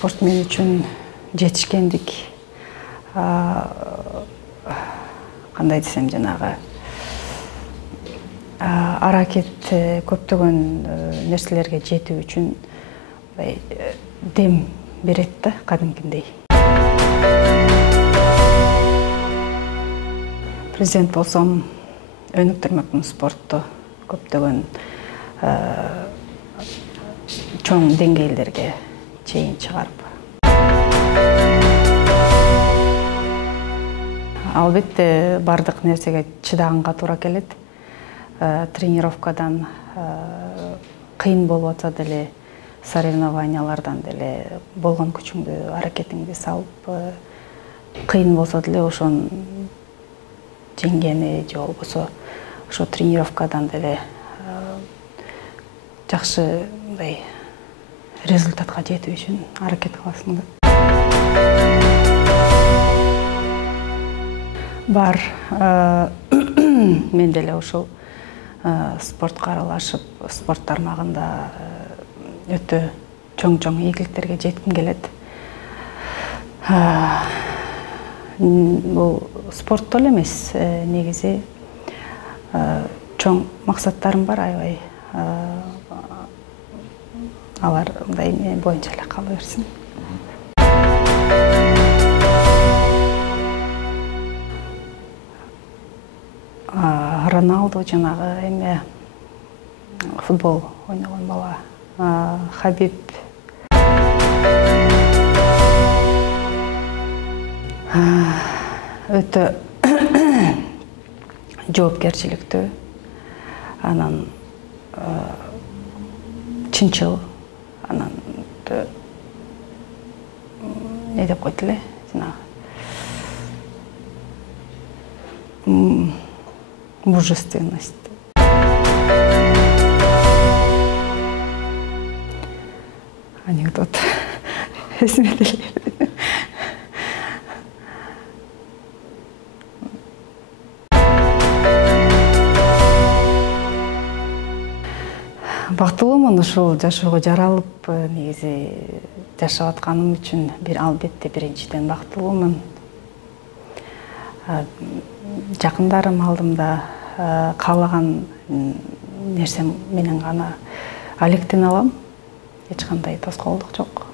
спортсмен үчүн жетишкендик, кандай десем жанагы аракет көптөгөн нерселерге жетүү үчүн дем берет да кадимкиндей. Президент болсом, өнүктүрмөкмүн спортту көптөгөн чоң деңгээлдерге чейин чыгарып. Албетте бардык нерсеге чыдаганга туура келет. Тренировкадан кыйын болуп атса деле, соревнованиялардан деле болгон күчүңдү, аракетиңди салып, кыйын болсо деле ошон жеңгени же болбосо ошо тренировкадан деле жакшы мындай результатка жетүү үчүн аракет кыласың да. Бар, мен деле ошол спортко аралашып, спорт тармагында өтө чоң ийгиликтерге жетким келет. Бул спортто эле эмес, негизи чоң максаттарым бар, аябай. Алар мындай мен боюнча эле кала берсин. Роналду жанагы эме футбол ойногон бала, Хабиб. Өтө жоопкерчиликтүү, анан чынчыл, анан не деп койт эле, жанагы мужественность. Анекдот эсиме деле. Бактылуумун, ушул жашоого жаралып, негизи жашап атканым үчүн албетте биринчиден бактылуумун. Жакындарым алдымда каалаган нерсем менен гана алектене алам. Эч кандай тоскоолдук жок.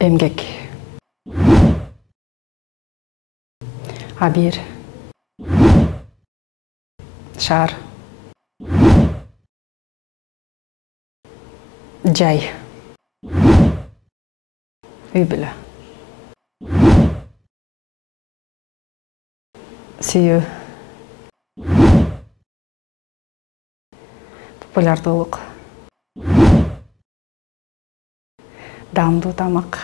Эмгек. Абир. Шаар. Жай. Үй бүлө. Сүйүү. Популярдуулук. Даамдуу тамак.